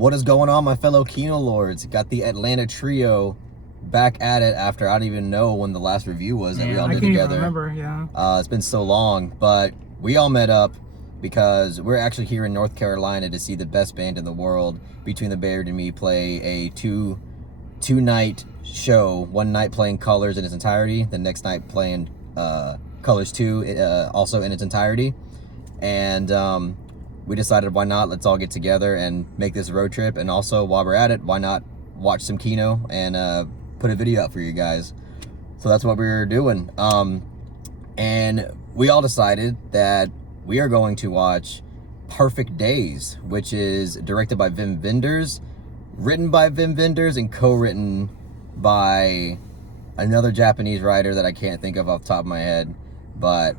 What is going on, my fellow Kino Lords? Got the Atlanta trio back at it after I don't even know when the last review was that we all did together. I can't even remember, yeah. It's been so long, but we all met up because we're actually here in North Carolina to see the best band in the world, Between the Beard and Me, play a two-night show. One night playing Colors in its entirety, the next night playing Colors 2 also in its entirety. And we decided, why not? Let's all get together and make this road trip. And also, while we're at it, why not watch some Kino and put a video out for you guys? So that's what we're doing. And we all decided that we are going to watch Perfect Days, which is directed by Wim Wenders, written by Wim Wenders, and co-written by another Japanese writer that I can't think of off the top of my head, but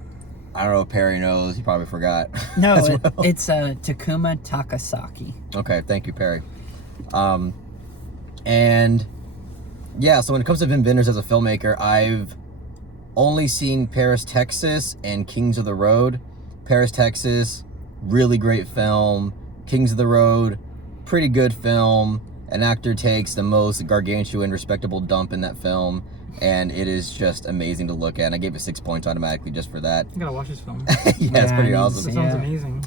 I don't know if Perry knows. He probably forgot. No, it's Takuma Takasaki. Okay, thank you, Perry. And yeah, so when it comes to Wim Wenders as a filmmaker, I've only seen Paris, Texas, and Kings of the Road. Paris, Texas, really great film. Kings of the Road, pretty good film. An actor takes the most gargantuan, respectable dump in that film, and it is just amazing to look at. And I gave it 6 points automatically just for that. You gotta watch this film. Yeah, it's pretty awesome. It sounds amazing.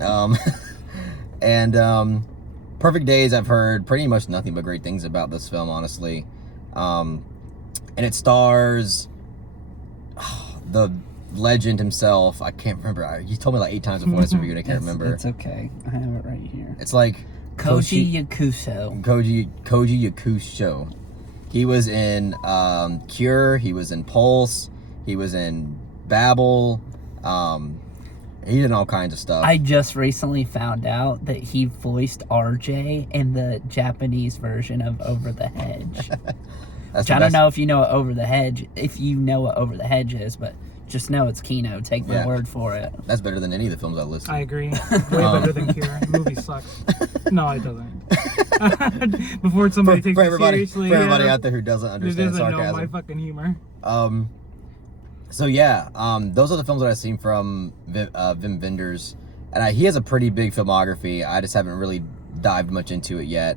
And Perfect Days, I've heard pretty much nothing but great things about this film, honestly. And it stars the legend himself. I can't remember. You told me like 8 times before this review, and I can't remember. It's okay. I have it right here. It's like Koji Yakuso. Koji Yakuso. He was in Cure. He was in Pulse. He was in Babel. He did all kinds of stuff. I just recently found out that he voiced RJ in the Japanese version of Over the Hedge. Which I don't know if you know what Over the Hedge. If you know what Over the Hedge is, but just know it's Kino. Take my word for it. That's better than any of the films I listed. I agree. Way better than Cure. The movie sucks. No, it doesn't. Before somebody takes it seriously. For everybody out there who doesn't understand sarcasm. Know my fucking humor. So yeah, those are the films that I've seen from Wim Wenders. And he has a pretty big filmography. I just haven't really dived much into it yet.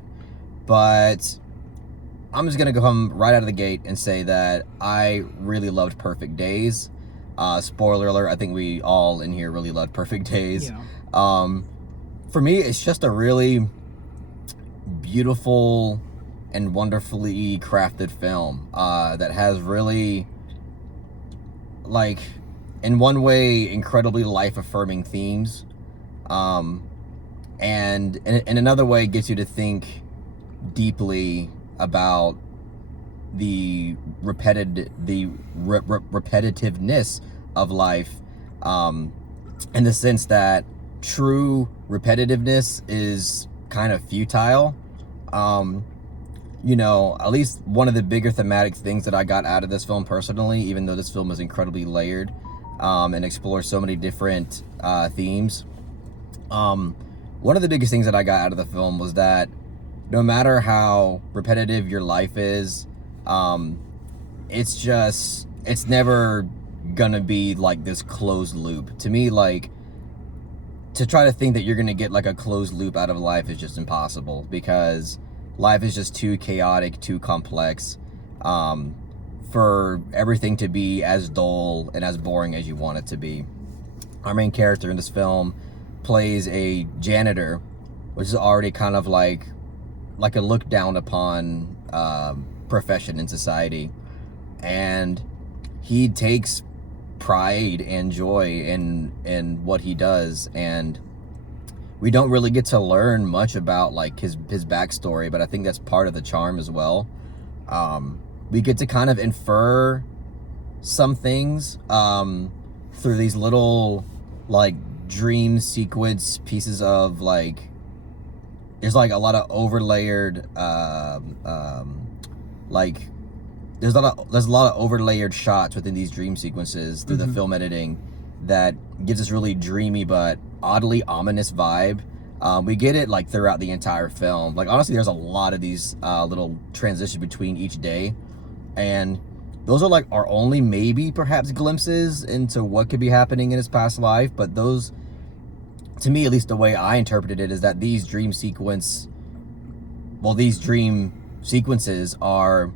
But I'm just going to come right out of the gate and say that I really loved Perfect Days. Spoiler alert, I think we all in here really loved Perfect Days. Yeah. For me, it's just a really beautiful and wonderfully crafted film that has really, like, in one way, incredibly life-affirming themes. And in another way, gets you to think deeply about the repetitiveness of life, in the sense that true repetitiveness is kind of futile. You know, at least one of the bigger thematic things that I got out of this film personally, even though this film is incredibly layered and explores so many different themes, one of the biggest things that I got out of the film was that no matter how repetitive your life is, it's never gonna be like this closed loop. To me, like, to try to think that you're gonna get like a closed loop out of life is just impossible, because life is just too chaotic, too complex, for everything to be as dull and as boring as you want it to be. Our main character in this film plays a janitor, which is already kind of like a look down upon profession in society, and he takes pride and joy in what he does. And we don't really get to learn much about like his backstory, but I think that's part of the charm as well. We get to kind of infer some things through these little like dream sequence pieces of like, there's like a lot of overlayered like there's a lot of overlayered shots within these dream sequences through the film editing that gives this really dreamy but oddly ominous vibe. We get it like throughout the entire film. Like, honestly, there's a lot of these little transitions between each day, and those are like our only maybe perhaps glimpses into what could be happening in his past life. But those, to me, at least the way I interpreted it, is that these dream sequence these dream sequences are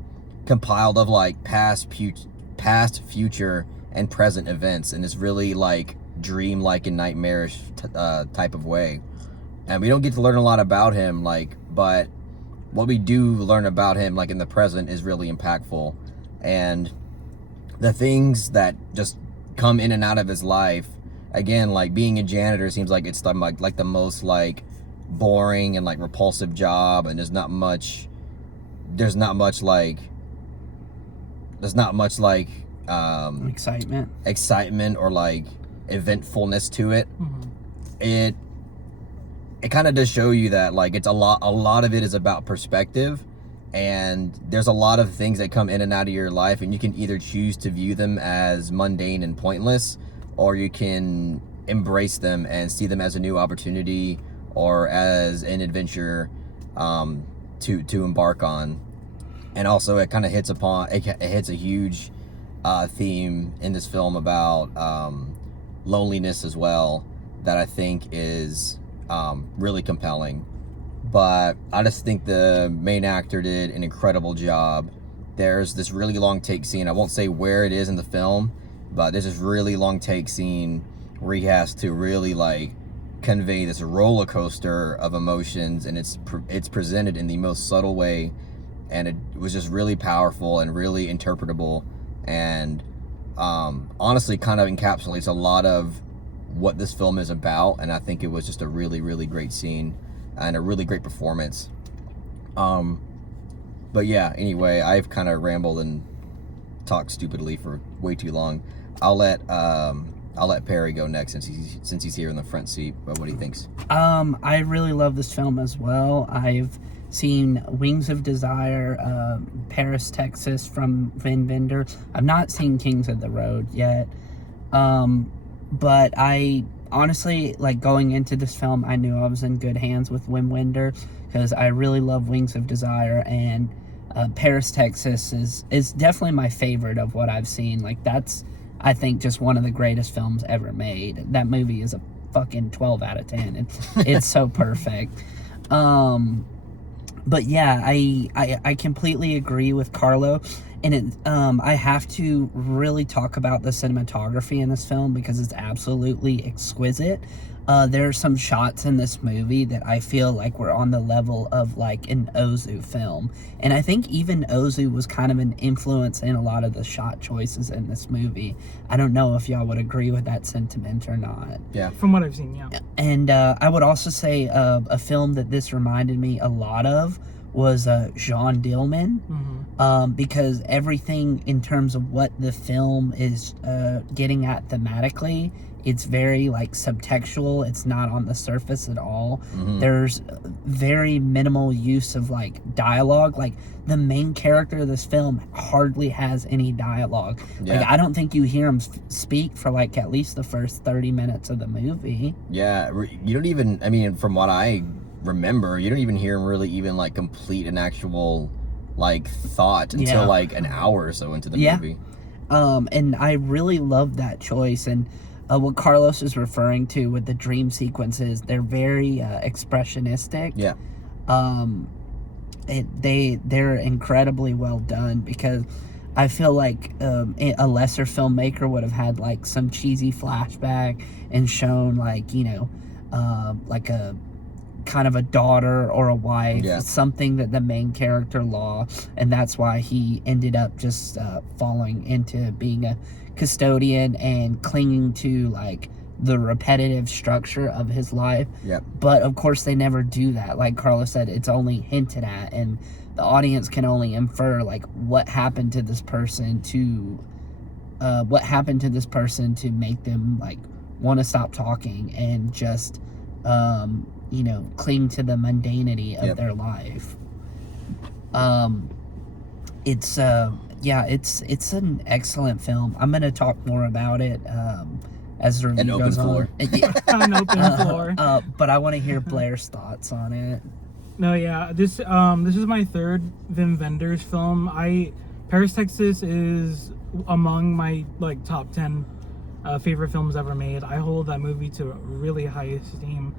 compiled of like past, future, and present events, and it's really like dream-like and nightmarish type of way. And we don't get to learn a lot about him, like, but what we do learn about him, like in the present, is really impactful. And the things that just come in and out of his life, again, like being a janitor seems like it's like the most like boring and like repulsive job, and there's not much like excitement or like eventfulness to it. It kind of does show you that like it's a lot of it is about perspective, and there's a lot of things that come in and out of your life, and you can either choose to view them as mundane and pointless, or you can embrace them and see them as a new opportunity or as an adventure to embark on. And also it kind of hits a huge theme in this film about loneliness as well, that I think is really compelling. But I just think the main actor did an incredible job. There's this really long take scene. I won't say where it is in the film, but there's this really long take scene where he has to really like convey this roller coaster of emotions, and it's presented in the most subtle way, and it was just really powerful and really interpretable, and honestly kind of encapsulates a lot of what this film is about. And I think it was just a really, really great scene and a really great performance. But yeah, anyway, I've kind of rambled and talked stupidly for way too long. I'll let Perry go next since he's here in the front seat. But what he thinks? I really love this film as well. I've seen Wings of Desire, Paris, Texas from Wim Wenders. I've not seen Kings of the Road yet. But I honestly, like, going into this film, I knew I was in good hands with Wim Wenders, because I really love Wings of Desire, and Paris, Texas is definitely my favorite of what I've seen. Like, that's, I think, just one of the greatest films ever made. That movie is a fucking 12 out of 10. It's so perfect. But yeah, I completely agree with Carlo. And I have to really talk about the cinematography in this film, because it's absolutely exquisite. There are some shots in this movie that I feel like were on the level of like an Ozu film. And I think even Ozu was kind of an influence in a lot of the shot choices in this movie. I don't know if y'all would agree with that sentiment or not. Yeah. From what I've seen, yeah. And I would also say a film that this reminded me a lot of was Jean Dillman. Because everything in terms of what the film is getting at thematically, it's very like subtextual. It's not on the surface at all. There's very minimal use of like dialogue. Like, the main character of this film hardly has any dialogue. Yeah. Like, I don't think you hear him speak for like at least the first 30 minutes of the movie. Yeah, you don't even, I mean, from what I remember, you don't even hear him really even like complete an actual like thought until like an hour or so into the movie. And I really love that choice. And what Carlos is referring to with the dream sequences, they're very expressionistic. Yeah. They're incredibly well done, because I feel like a lesser filmmaker would have had like some cheesy flashback and shown like, you know, like a kind of a daughter or a wife, something that the main character lost, and that's why he ended up just falling into being a custodian and clinging to like the repetitive structure of his life. But of course they never do that. Like Carlos said, it's only hinted at, and the audience can only infer like what happened to this person to make them like want to stop talking and just you know, cling to the mundanity of their life. It's an excellent film. I'm gonna talk more about it as the review goes on. An open floor. But I want to hear Blaire's thoughts on it. No, yeah, this is my third Wim Wenders film. Paris, Texas is among my like top 10 favorite films ever made. I hold that movie to really high esteem.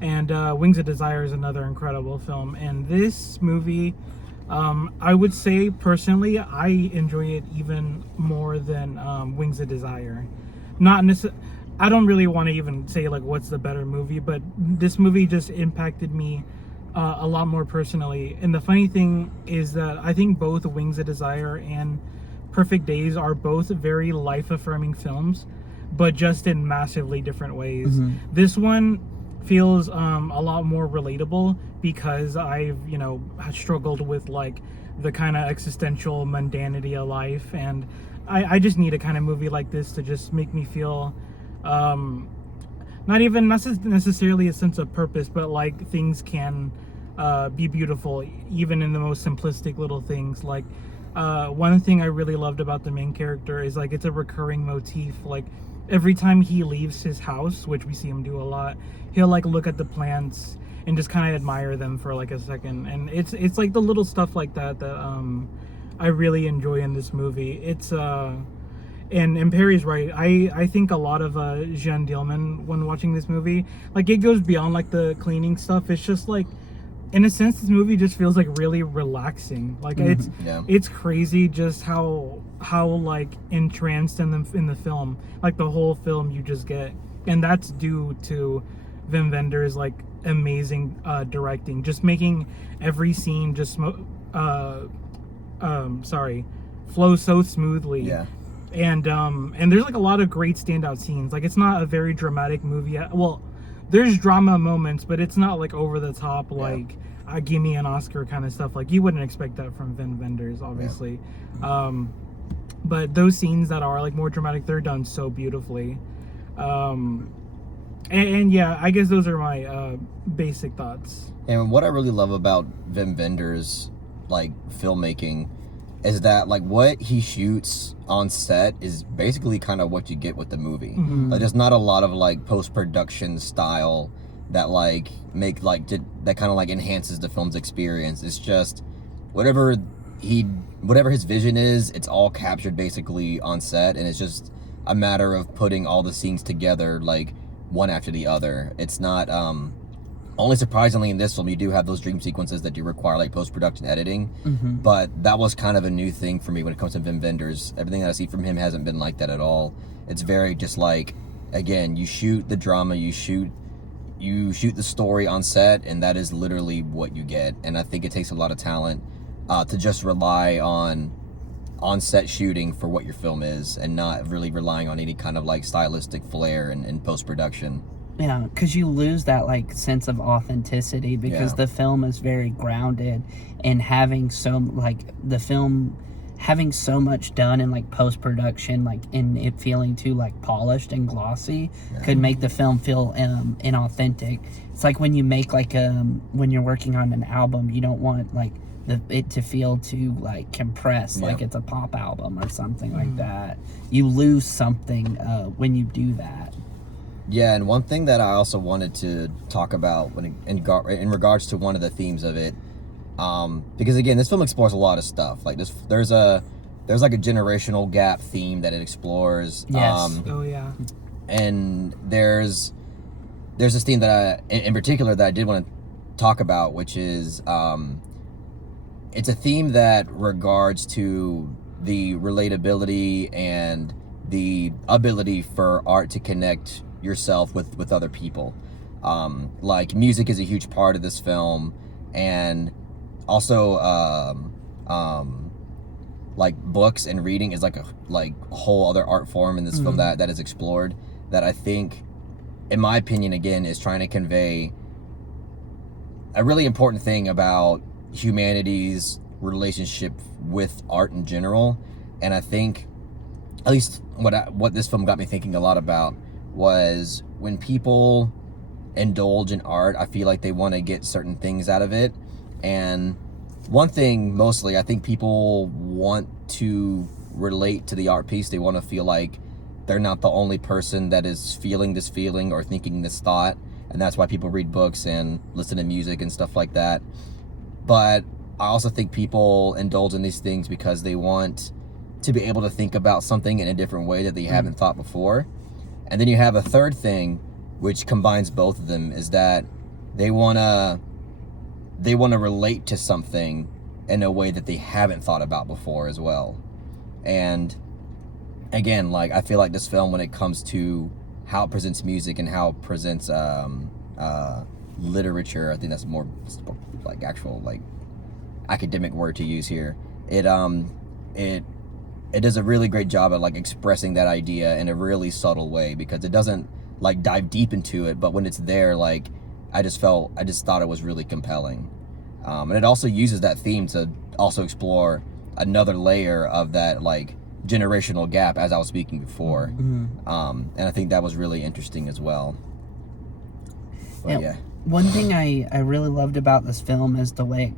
And Wings of Desire is another incredible film. And this movie, I would say personally, I enjoy it even more than Wings of Desire. Not necessarily. I don't really want to even say like what's the better movie, but this movie just impacted me a lot more personally. And the funny thing is that I think both Wings of Desire and Perfect Days are both very life-affirming films, but just in massively different ways. Mm-hmm. This one feels a lot more relatable because I've struggled with like the kind of existential mundanity of life, and I just need a kind of movie like this to just make me feel not even necessarily a sense of purpose, but like things can be beautiful even in the most simplistic little things. Like one thing I really loved about the main character is like it's a recurring motif. Like every time he leaves his house, which we see him do a lot, he'll like look at the plants and just kind of admire them for like a second. And it's like the little stuff like that I really enjoy in this movie. It's and Perry's right. I think a lot of Jeanne Dielman when watching this movie, like it goes beyond like the cleaning stuff. It's just like, in a sense, this movie just feels like really relaxing. Like it's crazy just how like entranced in the film, like the whole film you just get, and that's due to Wim Wenders' like amazing directing, just making every scene just flow so smoothly. Yeah. And there's like a lot of great standout scenes. Like it's not a very dramatic movie. Well, there's drama moments, but it's not like over the top like give me an Oscar kind of stuff. Like you wouldn't expect that from Wim Wenders, obviously. But those scenes that are like more dramatic, they're done so beautifully. And yeah, I guess those are my basic thoughts. And what I really love about Wim Wenders' like filmmaking is that like what he shoots on set is basically kind of what you get with the movie. Mm-hmm. Like there's not a lot of like post-production style that like make like that kind of like enhances the film's experience. It's just whatever his vision is, it's all captured basically on set, and it's just a matter of putting all the scenes together like one after the other. It's not only surprisingly in this film you do have those dream sequences that do require like post-production editing, but that was kind of a new thing for me when it comes to Wim Wenders. Everything that I see from him hasn't been like that at all. It's very just like, again, you shoot the drama, you shoot the story on set, and that is literally what you get. And I think it takes a lot of talent to just rely on set shooting for what your film is, and not really relying on any kind of like stylistic flair in post-production. Yeah, because you lose that like sense of authenticity because the film is very grounded, and having so much done in like post-production, like in it feeling too like polished and glossy, could make the film feel inauthentic. It's like when you make like when you're working on an album, you don't want like it to feel too like compressed, like it's a pop album or something like that. You lose something when you do that. Yeah, and one thing that I also wanted to talk about in regards to one of the themes of it, because again, this film explores a lot of stuff. Like there's like a generational gap theme that it explores. Yes. And there's this theme that in particular that I did want to talk about, which is it's a theme that regards to the relatability and the ability for art to connect yourself with other people. Like music is a huge part of this film, and also like books and reading is like a whole other art form in this film that is explored, that I think, in my opinion, again, is trying to convey a really important thing about humanity's relationship with art in general. And I think, at least what this film got me thinking a lot about, was when people indulge in art, I feel like they want to get certain things out of it. And one thing, mostly, I think people want to relate to the art piece. They want to feel like they're not the only person that is feeling this feeling or thinking this thought. And that's why people read books and listen to music and stuff like that. But I also think people indulge in these things because they want to be able to think about something in a different way that they haven't thought before. And then you have a third thing, which combines both of them, is that they wanna relate to something in a way that they haven't thought about before as well. And again, like, I feel like this film, when it comes to how it presents music and how it presents literature, I think that's more like actual like academic word to use here. It does a really great job at like expressing that idea in a really subtle way, because it doesn't like dive deep into it, but when it's there, like, I just thought it was really compelling. And it also uses that theme to also explore another layer of that like generational gap, as I was speaking before. And I think that was really interesting as well. But yeah. One thing I really loved about this film is the way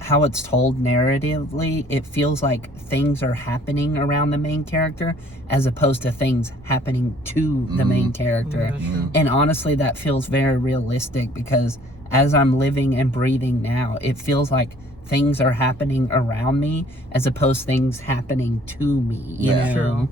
how it's told narratively. It feels like things are happening around the main character as opposed to things happening to the main character. And honestly, that feels very realistic, because as I'm living and breathing now, it feels like things are happening around me as opposed to things happening to me, you know? True.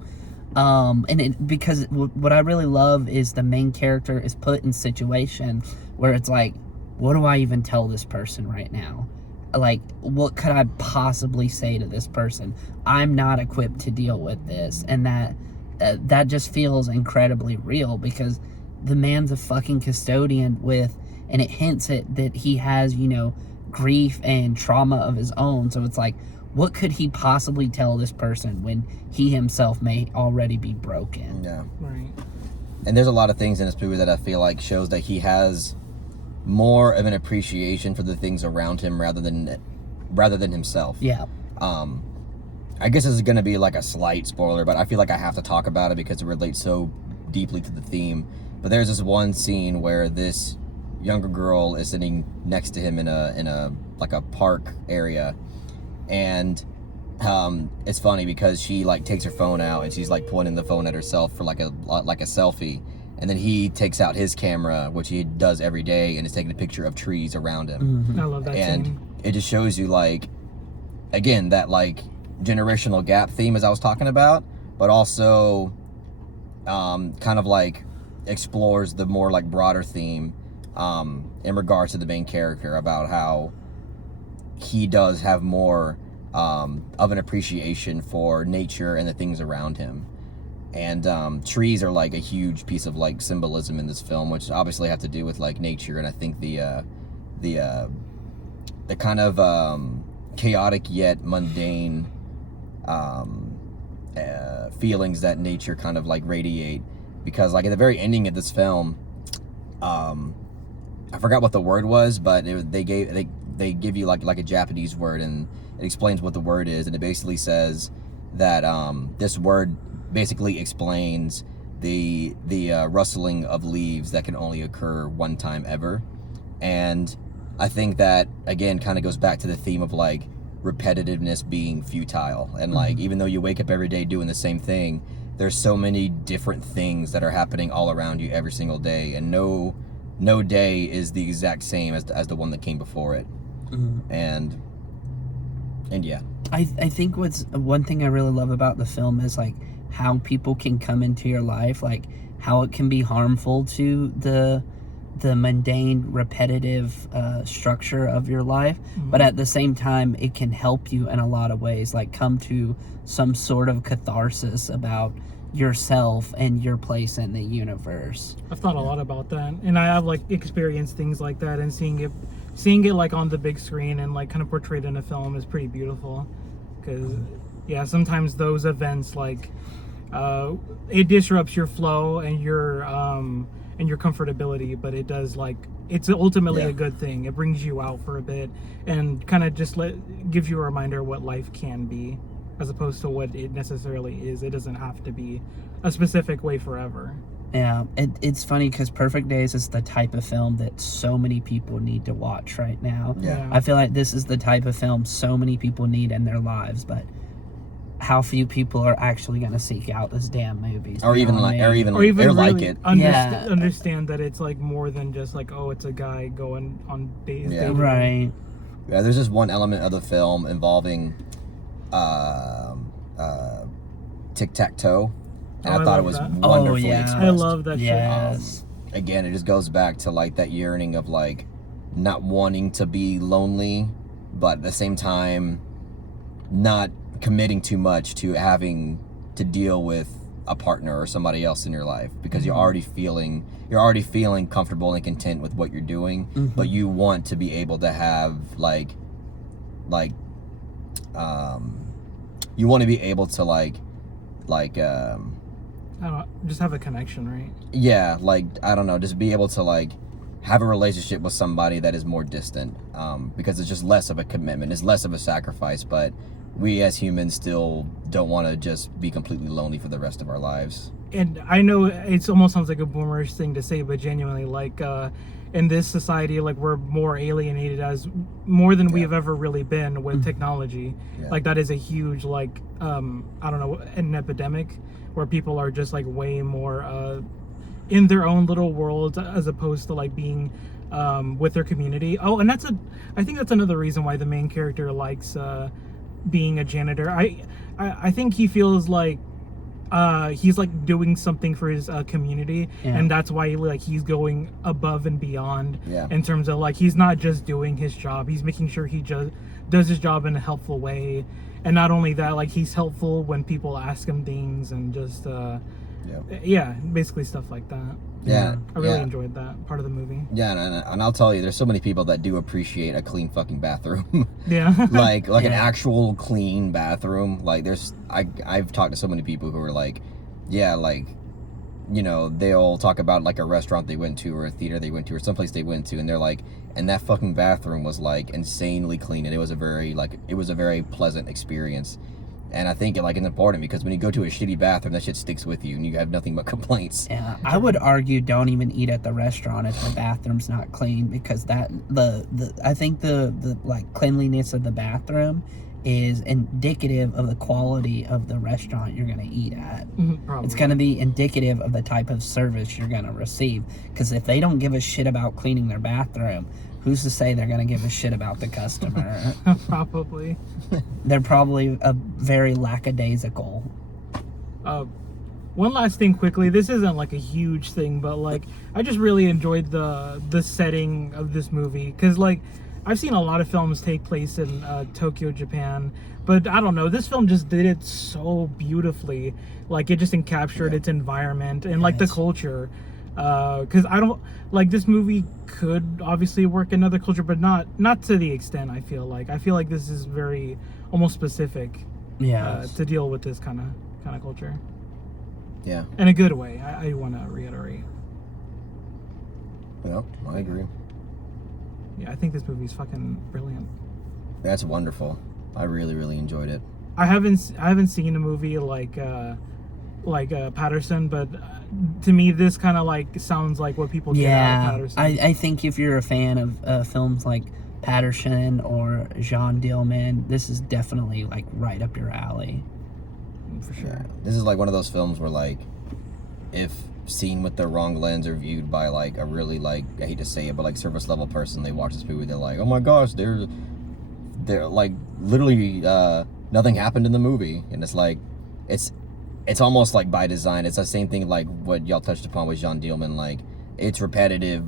Because what I really love is the main character is put in situation where it's like, what do I even tell this person right now? Like, what could I possibly say to this person? I'm not equipped to deal with this. And that just feels incredibly real, because the man's a fucking custodian and it hints that he has, you know, grief and trauma of his own. So it's like, what could he possibly tell this person when he himself may already be broken? Yeah. Right. And there's a lot of things in this movie that I feel like shows that he has more of an appreciation for the things around him rather than himself. Yeah. I guess this is going to be like a slight spoiler, but I feel like I have to talk about it because it relates so deeply to the theme. But there's this one scene where this younger girl is sitting next to him in a like a park area, and it's funny because she like takes her phone out and she's like pointing the phone at herself for like a selfie, and then he takes out his camera, which he does every day, and is taking a picture of trees around him. I love that And scene. it just shows you, like, again, that like generational gap theme as I was talking about, but also kind of like explores the more like broader theme in regards to the main character, about how he does have more of an appreciation for nature and the things around him. And trees are like a huge piece of like symbolism in this film, which obviously have to do with like nature. And I think the kind of chaotic yet mundane feelings that nature kind of like radiate, because like at the very ending of this film, I forgot what the word was, but they give you like a Japanese word, and it explains what the word is, and it basically says that this word basically explains the rustling of leaves that can only occur one time ever. And I think that again kind of goes back to the theme of like repetitiveness being futile, and like even though you wake up every day doing the same thing, there's so many different things that are happening all around you every single day, and no day is the exact same as the one that came before it. And yeah, I think what's one thing I really love about the film is like how people can come into your life, like how it can be harmful to the mundane, repetitive structure of your life, but at the same time it can help you in a lot of ways, like come to some sort of catharsis about yourself and your place in the universe. I've thought a lot about that, and I have like experienced things like that, and seeing it like on the big screen and like kind of portrayed in a film is pretty beautiful. Because yeah, sometimes those events like it disrupts your flow and your comfortability, but it does like it's ultimately a good thing. It brings you out for a bit and kind of just gives you a reminder what life can be, as opposed to what it necessarily is. It doesn't have to be a specific way forever. Yeah, it's funny because Perfect Days is the type of film that so many people need to watch right now. Yeah. I feel like this is the type of film so many people need in their lives, but how few people are actually going to seek out this damn movie, or even like really like it. Understand that it's like more than just like, oh, it's a guy going on days. Yeah. Right. Yeah, there's just one element of the film involving tic-tac-toe, and I thought it was that. wonderfully Oh, yeah. expressed. I love that Yes. shit. again, it just goes back to like that yearning of like not wanting to be lonely, but at the same time not committing too much to having to deal with a partner or somebody else in your life, because you're already feeling comfortable and content with what you're doing, but you want to be able to have you want to be able to I don't know, just have a connection, right? yeah, like, I don't know, just be able to like have a relationship with somebody that is more distant, because it's just less of a commitment, it's less of a sacrifice, but we as humans still don't want to just be completely lonely for the rest of our lives. And I know it almost sounds like a boomerish thing to say, but genuinely, like, in this society, like, we're more alienated as more than we've ever really been with technology. Like, that is a huge, like, I don't know, an epidemic where people are just like way more in their own little worlds as opposed to like being with their community. Oh, and I think that's another reason why the main character likes being a janitor. I think he feels like he's like doing something for his community, and that's why like he's going above and beyond in terms of like he's not just doing his job, he's making sure he just does his job in a helpful way. And not only that, like he's helpful when people ask him things, and just basically stuff like that. I really enjoyed that part of the movie. And I'll tell you, there's so many people that do appreciate a clean fucking bathroom. like an actual clean bathroom. Like I've talked to so many people who are like, like, you know, they'll talk about like a restaurant they went to, or a theater they went to, or someplace they went to, and they're like, and that fucking bathroom was like insanely clean, and it was a very pleasant experience. And I think like it's important, because when you go to a shitty bathroom, that shit sticks with you and you have nothing but complaints. Yeah, I would argue don't even eat at the restaurant if the bathroom's not clean, because that I think the like cleanliness of the bathroom is indicative of the quality of the restaurant you're going to eat at. It's going to be indicative of the type of service you're going to receive, because if they don't give a shit about cleaning their bathroom, who's to say they're going to give a shit about the customer? Probably. They're probably a very lackadaisical. One last thing quickly. This isn't like a huge thing, but like I just really enjoyed the setting of this movie, because like I've seen a lot of films take place in Tokyo, Japan, but I don't know, this film just did it so beautifully. Like it just encaptured its environment and like the culture. Because I don't like, this movie could obviously work in another culture, but not to the extent. I feel like this is very almost specific to deal with this kind of culture, in a good way. I want to reiterate. I agree. I think this movie's fucking brilliant. That's wonderful. I really, really enjoyed it. I haven't seen a movie like Patterson, but to me this kind of like sounds like what people get out of Patterson. I think if you're a fan of films like Patterson or Jean Dillman, this is definitely like right up your alley. For sure. This is like one of those films where like, if seen with the wrong lens or viewed by like a really, like, I hate to say it, but like surface level person, they watch this movie, they're like, oh my gosh, they're like literally nothing happened in the movie. And it's like, it's almost like by design. It's the same thing like what y'all touched upon with Jean Dillman. Like, it's repetitive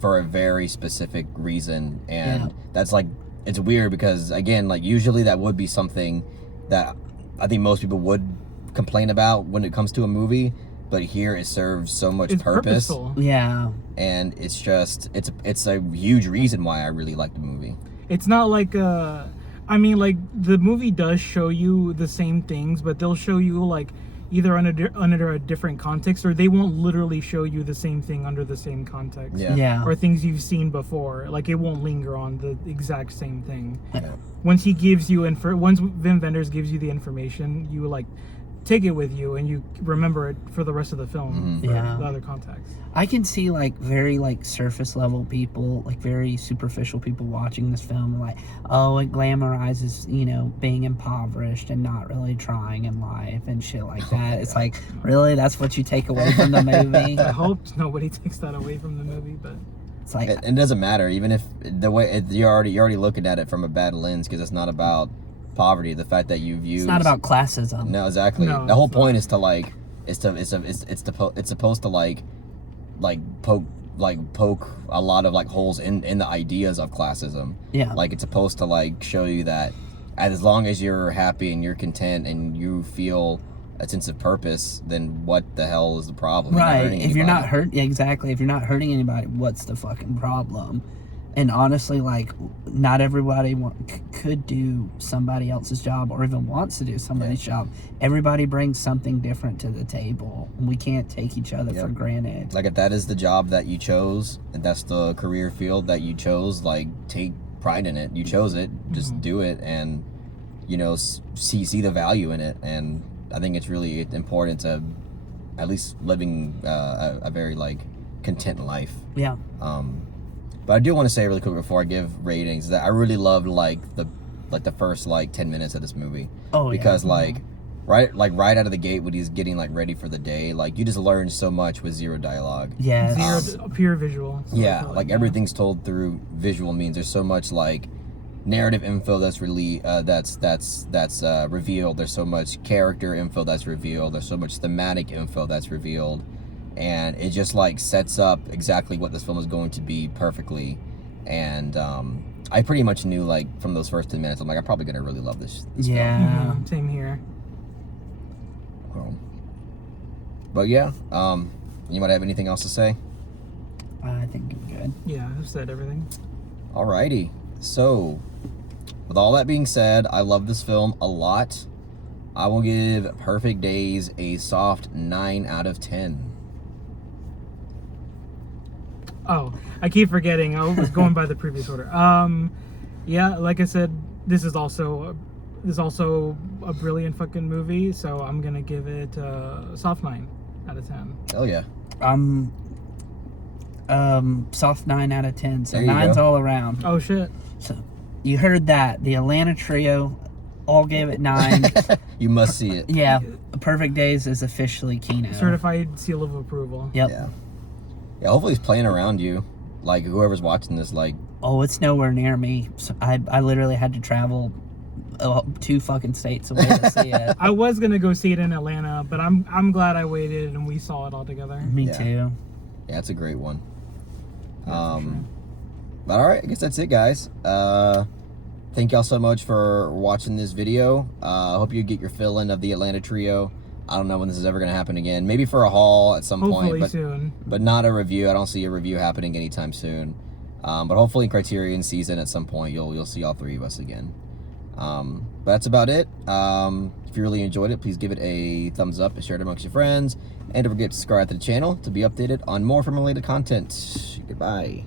for a very specific reason, and that's like, it's weird because again, like usually that would be something that I think most people would complain about when it comes to a movie, but here it serves so much purpose. Purposeful. And it's just it's a huge reason why I really like the movie. It's not like I mean, like the movie does show you the same things, but they'll show you like either under a different context, or they won't literally show you the same thing under the same context. Or things you've seen before. Like it won't linger on the exact same thing. Once he gives you once Wim Wenders gives you the information, you like take it with you and you remember it for the rest of the film for the other context. I can see like very like surface level people, like very superficial people watching this film, like, oh, it glamorizes, you know, being impoverished and not really trying in life and shit like that. It's like, really, that's what you take away from the movie? I hope nobody takes that away from the movie, but it's like, it doesn't matter, even if the way you're already looking at it from a bad lens, because it's not about poverty. The fact that you've used, it's not about classism. No, exactly. The whole point is to like, it's supposed to like like poke a lot of like holes in the ideas of classism. Yeah. Like it's supposed to like show you that as long as you're happy and you're content and you feel a sense of purpose, then what the hell is the problem? Right. If you're not exactly. If you're not hurting anybody, what's the fucking problem? And honestly, like, not everybody could do somebody else's job or even wants to do somebody's job. Everybody brings something different to the table. We can't take each other for granted. Like, if that is the job that you chose, and that's the career field that you chose, like, take pride in it. You chose it. Just do it and, you know, see the value in it. And I think it's really important to at least living a very, like, content life. Yeah. But I do want to say really quick before I give ratings that I really loved like the first like 10 minutes of this movie. Oh, because like right out of the gate when he's getting like ready for the day, like you just learn so much with zero dialogue. Yeah. Zero pure visual. So like everything's told through visual means. There's so much like narrative info that's really that's revealed. There's so much character info that's revealed. There's so much thematic info that's revealed. And it just like sets up exactly what this film is going to be perfectly. And I pretty much knew like from those first 10 minutes, I'm like, I'm probably gonna really love this film. Same here. But yeah, you might have anything else to say? I think I'm good. Yeah, I've said everything. Alrighty. So, with all that being said, I love this film a lot. I will give Perfect Days a soft 9 out of 10. Oh, I keep forgetting. I was going by the previous order. Yeah, like I said, this is also a brilliant fucking movie. So I'm gonna give it a soft 9 out of 10. Hell yeah. Soft 9 out of 10. So There you 9's go. all around. Oh shit. So you heard that. The Atlanta trio all gave it 9. You must see it. Yeah. Perfect Days is officially Kino. Certified seal of approval. Yep. Yeah, hopefully it's playing around you. Like, whoever's watching this, like... Oh, it's nowhere near me. So I literally had to travel 2 fucking states away to see it. I was gonna go see it in Atlanta, but I'm glad I waited and we saw it all together. Me too. Yeah, it's a great one. Yeah, for sure. But alright, I guess that's it, guys. Thank y'all so much for watching this video. I hope you get your fill-in of the Atlanta Trio. I don't know when this is ever going to happen again. Maybe for a haul at some Hopefully point. soon. But not a review. I don't see a review happening anytime soon. But hopefully in Criterion season at some point, you'll see all 3 of us again. But that's about it. If you really enjoyed it, please give it a thumbs up and share it amongst your friends. And don't forget to subscribe to the channel to be updated on more film-related content. Goodbye.